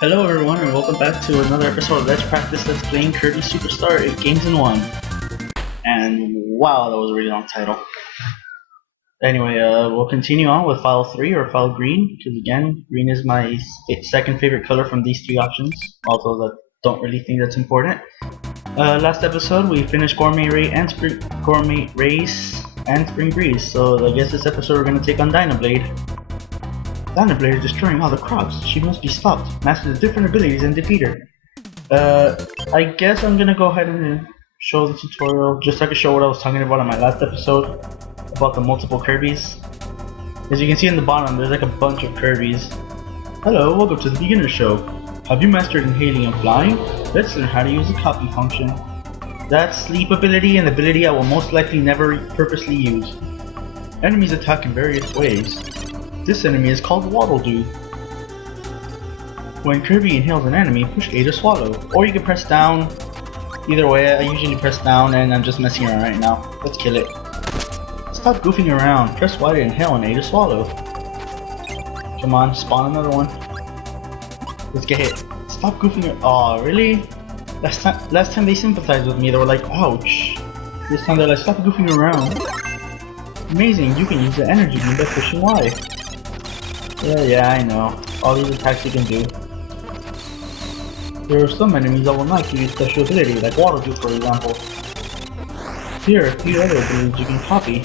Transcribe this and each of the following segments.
Hello everyone and welcome back to another episode of Let's Practice Let's Playing Kirby Superstar 8 Games in 1. And wow, that was a really long title. Anyway, we'll continue on with file 3 or file green, because again, green is my second favorite color from these three options, although I don't really think that's important. Last episode we finished Gourmet Race and Spring Breeze, so I guess this episode we're going to take on Dynablade. Dynablade is destroying all the crops. She must be stopped. Master the different abilities and defeat her. I guess I'm gonna go ahead and show the tutorial just so I can show what I was talking about in my last episode about the multiple Kirbys. As you can see in the bottom, there's like a bunch of Kirbys. Hello, welcome to the beginner show. Have you mastered inhaling and flying? Let's learn how to use the copy function. That's sleep ability, an ability I will most likely never purposely use. Enemies attack in various ways. This enemy is called Waddle Doo. When Kirby inhales an enemy, push A to swallow, or you can press down. Either way, I usually press down and I'm just messing around right now. Let's kill it. Stop goofing around, press Y to inhale and A to swallow. Come on, spawn another one. Let's get hit. Stop goofing around. Aw, really? Last time they sympathized with me, they were like, ouch. This time they're like, stop goofing around. Amazing, you can use the energy beam by pushing Y. Yeah, I know. All these attacks you can do. There are some enemies that will not give you special ability, like Waddle Doo for example. Here are a few other abilities you can copy.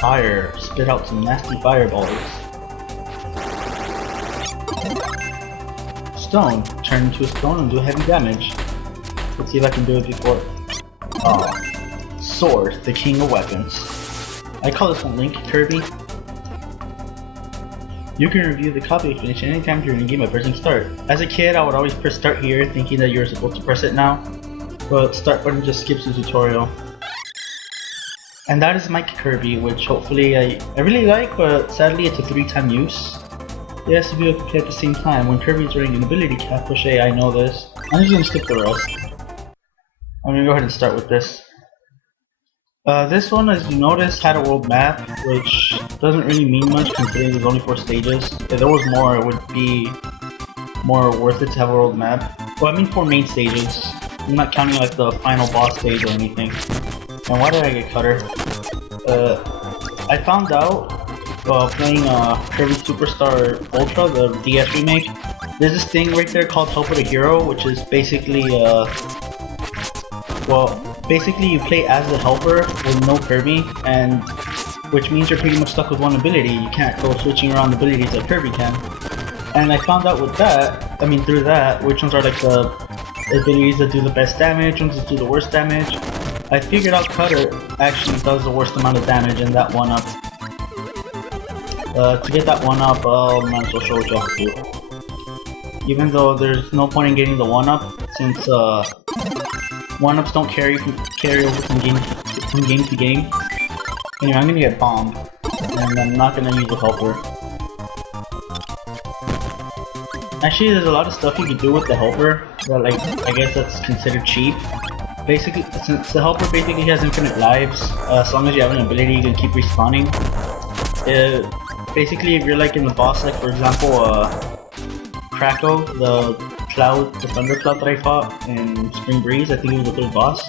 Fire. Spit out some nasty fireballs. Stone. Turn into a stone and do heavy damage. Let's see if I can do it before. Sword. The king of weapons. I call this one Link Kirby. You can review the copy information anytime during the game by pressing start. As a kid, I would always press start here, thinking that you're supposed to press it now, but start button just skips the tutorial. And that is Mike Kirby, which hopefully I really like, but sadly it's a 3-time use. Yes, if you can play at the same time. When Kirby's wearing an ability cap, push A, I know this. I'm just gonna skip the rest. I'm gonna go ahead and start with this. This one, as you notice, had a world map, which doesn't really mean much considering there's only 4 stages. If there was more, it would be more worth it to have a world map. Well, I mean 4 main stages. I'm not counting like the final boss stage or anything. And why did I get Cutter? I found out while playing Kirby Superstar Ultra, the DS remake, there's this thing right there called Help with a Hero, which is basically basically you play as the helper with no Kirby, and which means you're pretty much stuck with one ability. You can't go switching around abilities like Kirby can. And I found out with that, through that, which ones are like the abilities that do the best damage, ones that do the worst damage. I figured out Cutter actually does the worst amount of damage in that 1-up. To get that 1-up, might as well show what you have to do. Even though there's no point in getting the 1-up, since 1-ups don't carry over from game to game. Anyway, I'm gonna get bombed, and I'm not gonna use a helper. Actually, there's a lot of stuff you can do with the helper that, like, I guess that's considered cheap. Basically, since the helper basically has infinite lives, as long as you have an ability, you can keep respawning. Basically, if you're like in the boss, like for example, Krakow, the thundercloud that I fought in Spring Breeze, I think it was the 3rd boss.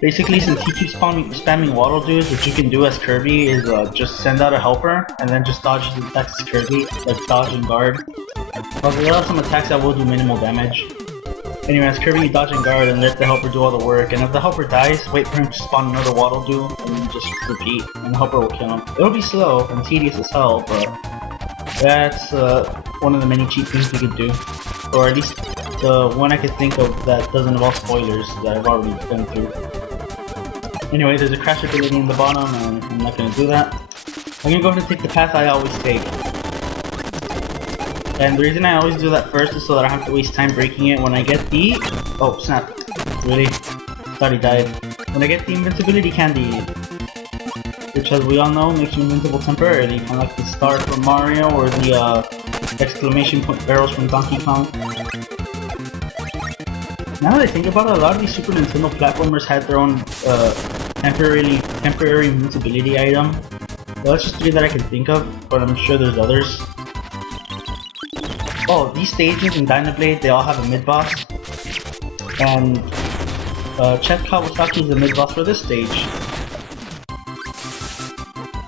Basically, since he keeps spamming Waddle Doos, what you can do as Kirby is just send out a helper and then just dodge his attacks as Kirby, like dodge and guard. But there are some attacks that will do minimal damage. Anyway, as Kirby, you dodge and guard and let the helper do all the work, and if the helper dies, wait for him to spawn another Waddle Doo and then just repeat, and the helper will kill him. It'll be slow and tedious as hell, but that's one of the many cheap things you can do. Or at least the one I could think of that doesn't involve spoilers that I've already been through. Anyway, there's a crash ability in the bottom, and I'm not going to do that. I'm going to go ahead and take the path I always take. And the reason I always do that first is so that I don't have to waste time breaking it. When I get the... Oh, snap. Really? Thought he died. When I get the invincibility candy, which as we all know makes you invincible temporarily, kind of like the star from Mario or the exclamation point barrels from Donkey Kong. Now that I think about it, a lot of these Super Nintendo platformers had their own temporary invincibility item. Well, that's just 3 that I can think of, but I'm sure there's others. Oh, these stages in Dynablade, they all have a mid-boss. And Chef Kawasaki is the mid-boss for this stage.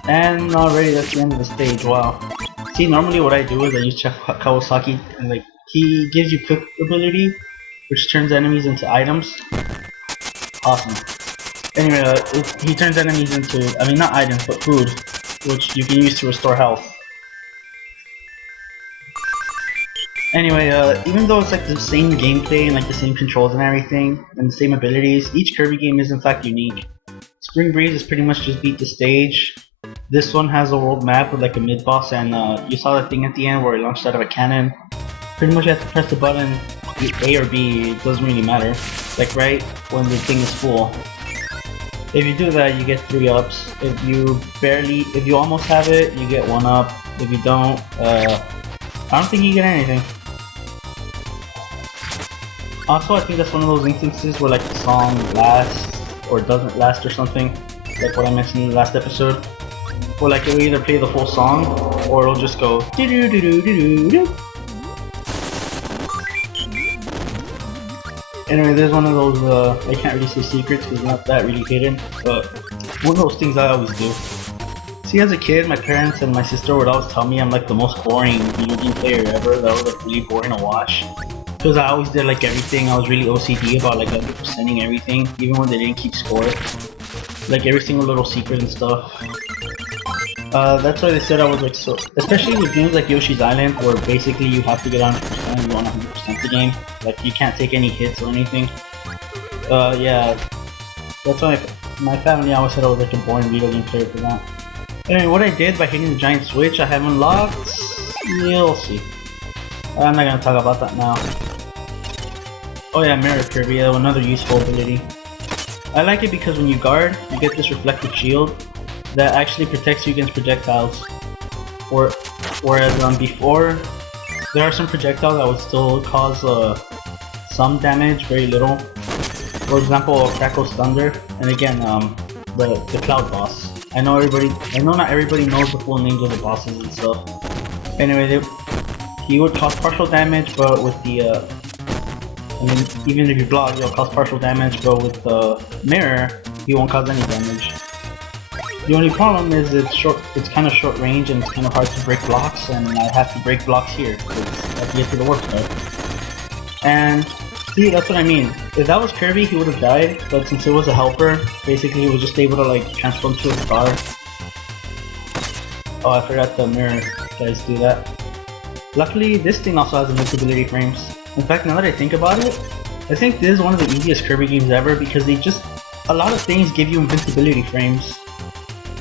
And already that's the end of the stage, wow. See, normally what I do is I use Chef Kawasaki, and like, he gives you cook ability, which turns enemies into items. Awesome. Anyway, he turns enemies into, I mean not items, but food, which you can use to restore health. Anyway, even though it's like the same gameplay and like the same controls and everything, and the same abilities, each Kirby game is in fact unique. Spring Breeze is pretty much just beat the stage. This one has a world map with like a mid-boss, and you saw the thing at the end where it launched out of a cannon. Pretty much you have to press the button, A or B, it doesn't really matter. Like right when the thing is full. If you do that, you get 3 ups. If you almost have it, you get 1 up. If you don't, I don't think you get anything. Also, I think that's one of those instances where like the song lasts or doesn't last or something, like what I mentioned in the last episode. Where like it'll either play the full song or it'll just go doo doo doo doo doo doo. Anyway, there's one of those, I can't really say secrets because it's not that really hidden, but one of those things I always do. See, as a kid, my parents and my sister would always tell me I'm like the most boring video game player ever, that was like really boring to watch. Because I always did like everything, I was really OCD about like 100%ing everything, even when they didn't keep score. Like every single little secret and stuff. That's why they said I was like so, especially with games like Yoshi's Island, where basically you have to get 100% and you want 100% the game. Like you can't take any hits or anything. Yeah, that's why my family always said I was like a boring video game player for that. Anyway, what I did by hitting the giant switch, I have unlocked. You'll see. I'm not gonna talk about that now. Oh yeah, Mirror Kirby, another useful ability. I like it because when you guard, you get this reflective shield that actually protects you against projectiles. Whereas before, there are some projectiles that would still cause some damage, very little. For example, Krako's Thunder, and again, the Cloud Boss. I know not everybody knows the full names of the bosses and stuff. Anyway, he would cause partial damage, but with the I mean, even if you block, he'll cause partial damage, but with the mirror, he won't cause any damage. The only problem is it's kind of short range and it's kind of hard to break blocks, and I have to break blocks here because I have to get to the warp stuff. And see, that's what I mean. If that was Kirby, he would have died, but since it was a helper, basically he was just able to like transform to a star. Oh, I forgot the mirror guys do that. Luckily, this thing also has invincibility frames. In fact, now that I think about it, I think this is one of the easiest Kirby games ever because a lot of things give you invincibility frames.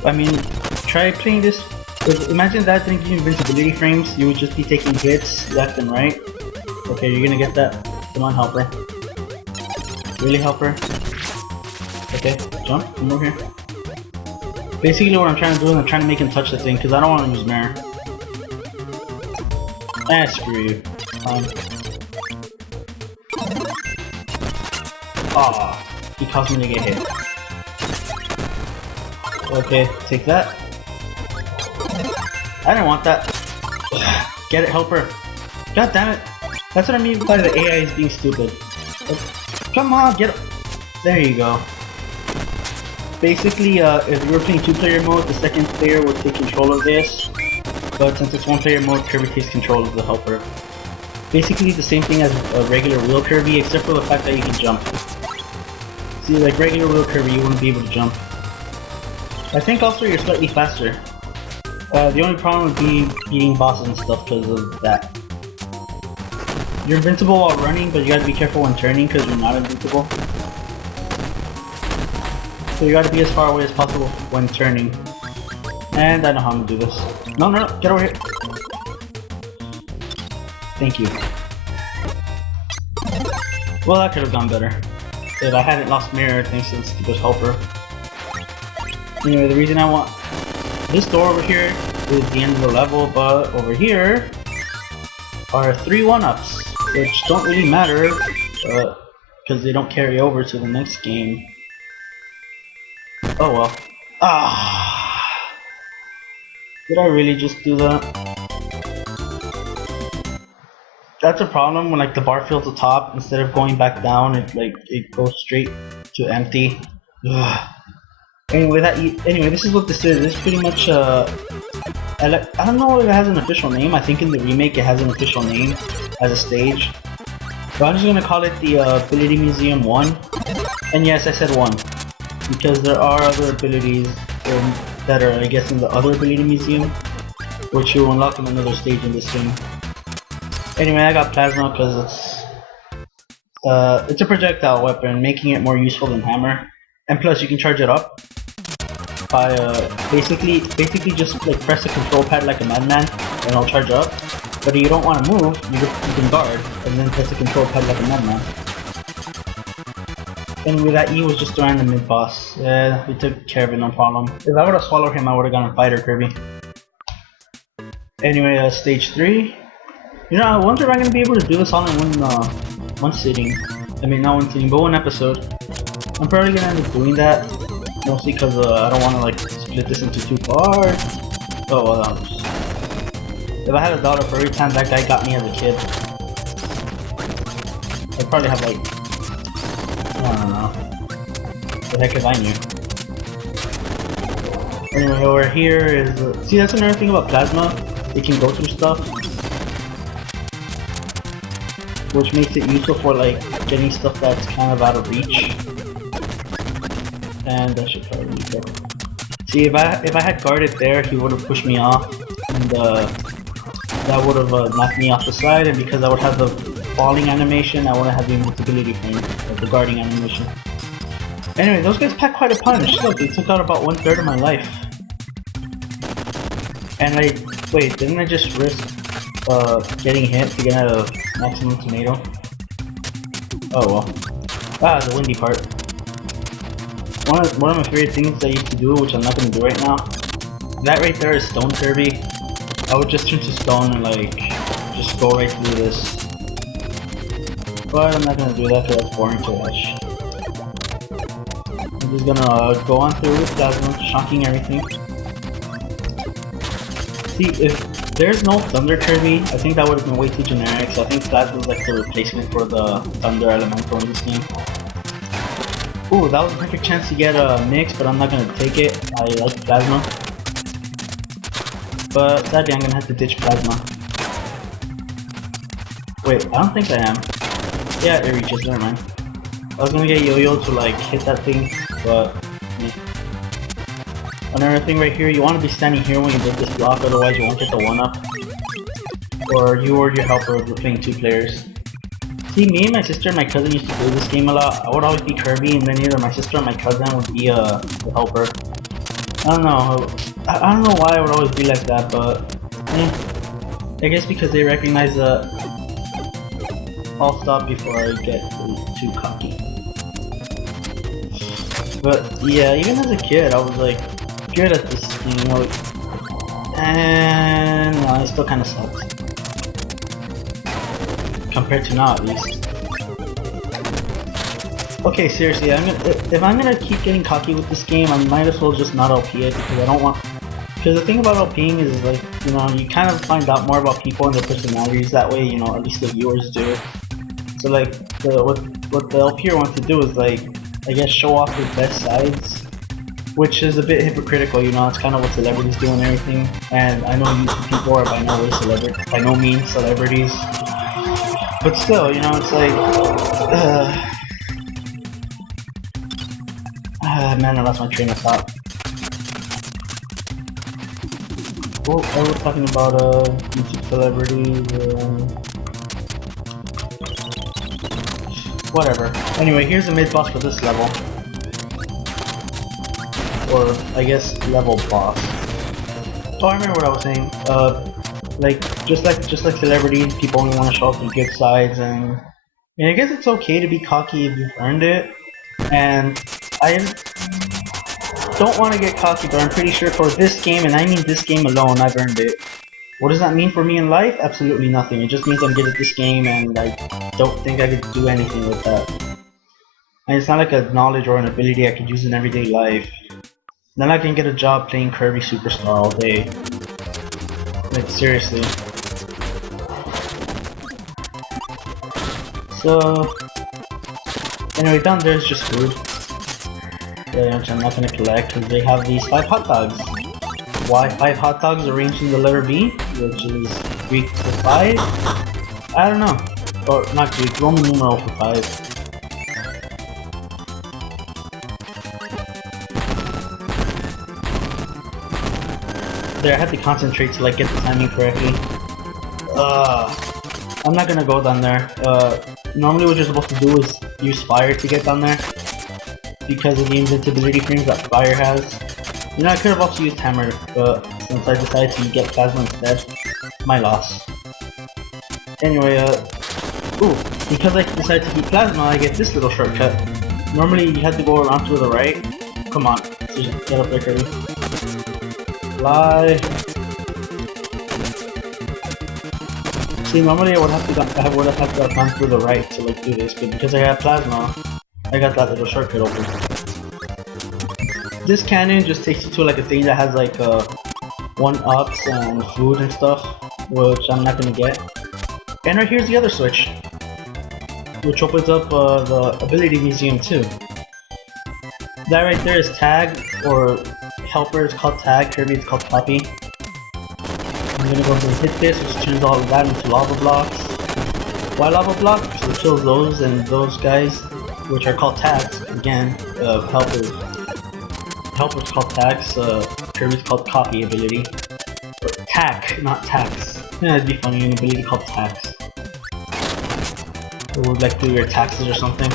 I mean, try playing this. Imagine that didn't give you invincibility frames, you would just be taking hits left and right. Okay, you're gonna get that. Come on, helper. Really, helper? Okay, jump. Come over here. Basically, what I'm trying to do is I'm trying to make him touch the thing because I don't want to use mirror. Screw you. Aw, he caused me to get hit. Okay, take that. I didn't want that. Get it, helper. God damn it. That's what I mean by the AI is being stupid. Come on, get it. There you go. Basically, if you were playing 2-player mode, the second player would take control of this. But since it's 1-player mode, Kirby takes control of the helper. Basically the same thing as a regular wheel Kirby, except for the fact that you can jump. See, like regular wheel Kirby, you wouldn't be able to jump. I think also you're slightly faster. The only problem would be beating bosses and stuff because of that. You're invincible while running, but you gotta be careful when turning because you're not invincible. So you gotta be as far away as possible when turning. And I know how I'm gonna do this. No, get over here. Thank you. Well, that could have gone better. If I hadn't lost mirror thanks to the stupid helper. Anyway, the reason I want this door over here is the end of the level, but over here are 3 1-ups, which don't really matter because they don't carry over to the next game. Oh well. Did I really just do that? That's a problem when like the bar fills the top instead of going back down. It goes straight to empty. Ugh. Anyway, this is what this is. This is pretty much I don't know if it has an official name. I think in the remake it has an official name as a stage. But I'm just gonna call it the Ability Museum 1. And yes, I said 1. Because there are other abilities that are, I guess, in the other Ability Museum, which you unlock in another stage in this game. Anyway, I got Plasma because it's a projectile weapon, making it more useful than Hammer. And plus, you can charge it up by basically just like press the control pad like a madman, and it'll charge up. But if you don't want to move, you can guard, and then press the control pad like a madman. Anyway, that E was just a random mid-boss. Yeah, we took care of it, no problem. If I would've swallowed him, I would've gone Fighter Kirby. Anyway, stage 3. You know, I wonder if I'm gonna be able to do this all in one sitting. I mean, not one sitting, but one episode. I'm probably gonna end up doing that. Mostly because I don't want to like split this into 2 parts. Oh well, if I had a dollar for every time that guy got me as a kid, I'd probably have like, I don't know, the heck if I knew. Anyway, over here is see, that's another thing about Plasma. It can go through stuff, which makes it useful for like getting stuff that's kind of out of reach. And I should probably go. See, if I had guarded there, he would have pushed me off, and that would have knocked me off the side. And because I would have the falling animation, I wouldn't have the invincibility frame, or the guarding animation. Anyway, those guys pack quite a punch. Look, they took out about 1/3 of my life. And wait, didn't I just risk getting hit to get a maximum tomato? Oh well. Ah, the windy part. One of my favorite things I used to do, which I'm not gonna do right now. That right there is Stone Kirby. I would just turn to stone and like just go right through this. But I'm not gonna do that because that's boring to watch. I'm just gonna go on through with Plasma, shocking everything. See, if there's no Thunder Kirby, I think that would have been way too generic. So I think Plasma is like the replacement for the Thunder Elemental in this game. Ooh, that was a perfect chance to get a mix, but I'm not gonna take it. I like Plasma. But sadly, I'm gonna have to ditch Plasma. Wait, I don't think I am. Yeah, it reaches, never mind. I was gonna get Yo-Yo to like hit that thing, but yeah. Another thing right here, you want to be standing here when you get this block, otherwise you won't get the 1-up. Or you or your helper if we're playing 2 players. See, me and my sister and my cousin used to play this game a lot. I would always be Kirby, and then either my sister or my cousin would be the helper. I don't know. I don't know why I would always be like that, but I guess because they recognize that I'll stop before I get too cocky. But yeah, even as a kid, I was like good at this thing, you know, and no, it still kind of sucks. Compared to now, at least. Okay, seriously, if I'm gonna keep getting cocky with this game, I might as well just not LP it because I don't want. Because the thing about LPing is like, you know, you kind of find out more about people and their personalities that way. You know, at least the viewers do. So like, what the LPer wants to do is like, I guess, show off his best sides, which is a bit hypocritical. You know, it's kind of what celebrities do and everything. And I know YouTube people are by no means celebrities. But still, you know, it's like, man, I lost my train of thought. What I was talking about, YouTube celebrities, whatever. Anyway, here's the mid-boss for this level. Or, I guess, level boss. Oh, I remember what I was saying. Like just like celebrities, people only want to show off their good sides, and I guess it's okay to be cocky if you've earned it. And I don't want to get cocky, but I'm pretty sure for this game, and I mean this game alone, I've earned it. What does that mean for me in life? Absolutely nothing. It just means I'm good at this game, and I don't think I could do anything with that. And it's not like a knowledge or an ability I could use in everyday life. Then I can get a job playing Kirby Superstar all day. Like, seriously. So, anyway, down there is just food. Which I'm not gonna collect because they have these 5 hot dogs. Why 5 hot dogs arranged in the letter B, which is Greek for 5? I don't know. Or not Greek, Roman numeral for 5. There, I had to concentrate to like get the timing correctly. I'm not gonna go down there. Normally what you're supposed to do is use fire to get down there. Because of the invincibility frames that fire has. You know, I could have also used hammer, but since I decided to get plasma instead, my loss. Anyway, because I decided to keep plasma, I get this little shortcut. Normally you had to go around to the right. Come on, so just get up there, Kirby. Fly. See, normally I would have to gone through the right to like do this, but because I have plasma, I got that little shortcut open. This cannon just takes you to like a thing that has like 1-ups and food and stuff, which I'm not gonna get. And right here's the other switch, which opens up the ability museum too. That right there is tag, or helper is called tag, Kirby is called copy. I'm gonna go ahead and hit this, which turns all of that into lava blocks. Why lava blocks? Because it kills those and those guys, which are called tags. Again, helpers. Helper's called tags, Kirby's called copy ability. Or tack, not tax. Yeah, that'd be funny, an ability called tax. Or would like do your taxes or something.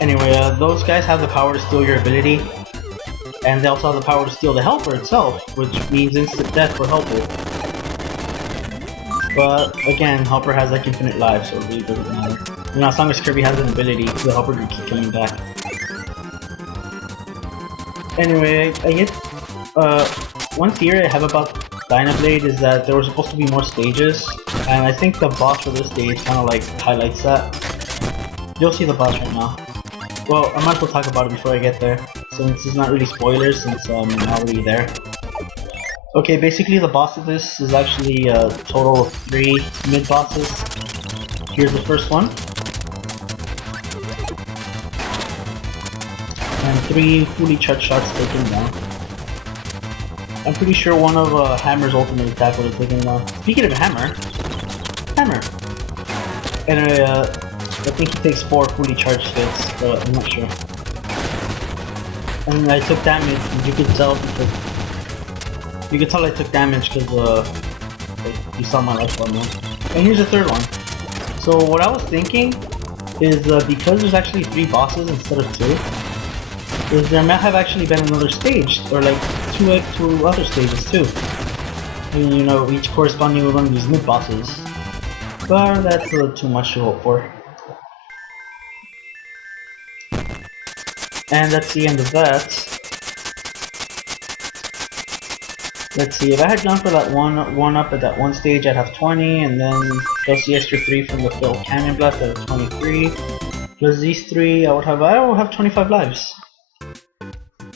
Anyway, those guys have the power to steal your ability. And they also have the power to steal the helper itself, which means instant death for helper. But again, helper has like infinite lives, so it really doesn't matter. You know, as long as Kirby has an ability, the helper can keep coming back. Anyway, I get one theory I have about Dynablade is that there were supposed to be more stages, and I think the boss for this stage kind of like highlights that. You'll see the boss right now. Well, I might as well talk about it before I get there, since it's not really spoilers since I'm already there. Okay, basically the boss of this is actually a total of 3 mid-bosses. Here's the first one. And 3 fully charged shots taken down. I'm pretty sure one of Hammer's ultimate attack would have taken him down. Speaking of Hammer, and I think he takes 4 fully charged hits, but I'm not sure. And I took damage, and you could tell I took damage because you saw my life button. And here's the third one. So what I was thinking is because there's actually 3 bosses instead of 2, is there might have actually been another stage, or like 2 other stages too. And, you know, each corresponding with one of these mid bosses. But that's too much to hope for. And that's the end of that. Let's see, if I had gone for that one up at that one stage, I'd have 20, and then plus the extra 3 from the failed cannon blast, I'd have 23. Plus these 3, I would have 25 lives.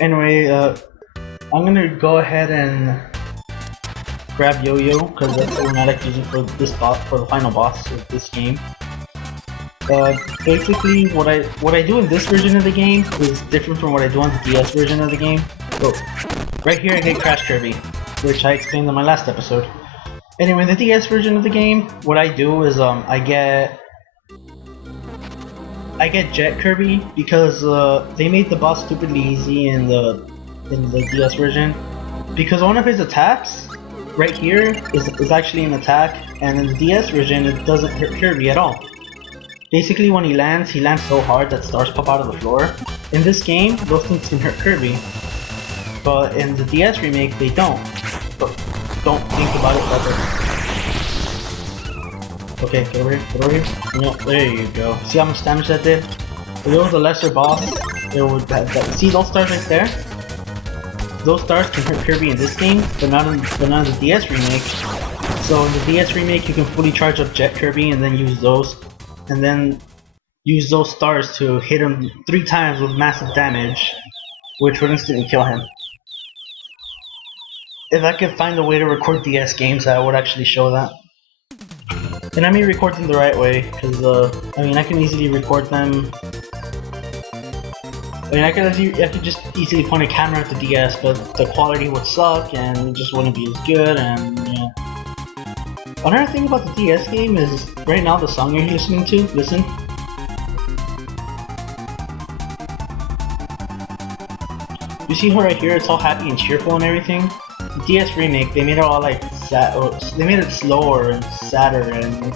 Anyway, I'm gonna go ahead and grab Yo-Yo, because that's the one I like using for this boss, for the final boss of this game. Basically, what I do in this version of the game is different from what I do on the DS version of the game. So, right here I get Crash Kirby, which I explained in my last episode. Anyway, in the DS version of the game, what I do is I get Jet Kirby because they made the boss stupidly easy in the DS version. Because one of his attacks right here is actually an attack, and in the DS version it doesn't hurt Kirby at all. Basically, when he lands so hard that stars pop out of the floor. In this game, those things can hurt Kirby, but in the DS remake they don't. So don't think about it ever. Okay, get over here. No, there you go. See how much damage that did? If there was a lesser boss, it would see those stars right there? Those stars can hurt Kirby in this game, but not in the DS remake. So in the DS remake, you can fully charge up Jet Kirby and then use those stars to hit him 3 times with massive damage, which would instantly kill him. if I could find a way to record DS games, I would actually show that. And I mean record them the right way, because I mean I can easily record them. I mean I could just easily point a camera at the DS, but the quality would suck and it just wouldn't be as good. And yeah. Another thing about the DS game is right now the song you're listening to. Listen. You see her right here? It's all happy and cheerful and everything. The DS remake, they made it all like sad. They made it slower and sadder, and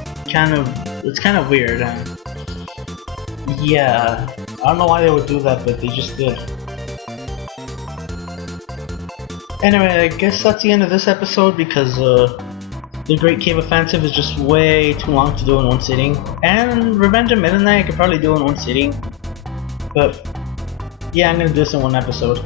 it's kind of weird. And yeah, I don't know why they would do that, but they just did. Anyway, I guess that's the end of this episode because the Great Cave Offensive is just way too long to do in one sitting. And Revenge of Meta Knight I could probably do in one sitting, but yeah, I'm gonna do this in one episode.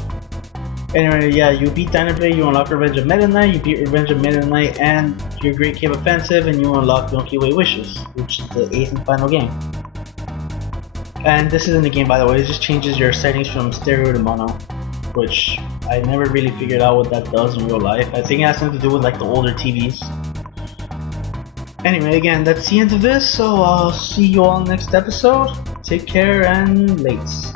Anyway, yeah, you beat Dynamite, you unlock Revenge of Meta Knight, you beat Revenge of Meta Knight and your Great Cave Offensive, and you unlock Milky Way Wishes, which is the 8th and final game. And this isn't the game, by the way, it just changes your settings from stereo to mono, which I never really figured out what that does in real life. I think it has something to do with like the older TVs. Anyway, again, that's the end of this, so I'll see you all next episode. Take care and lates.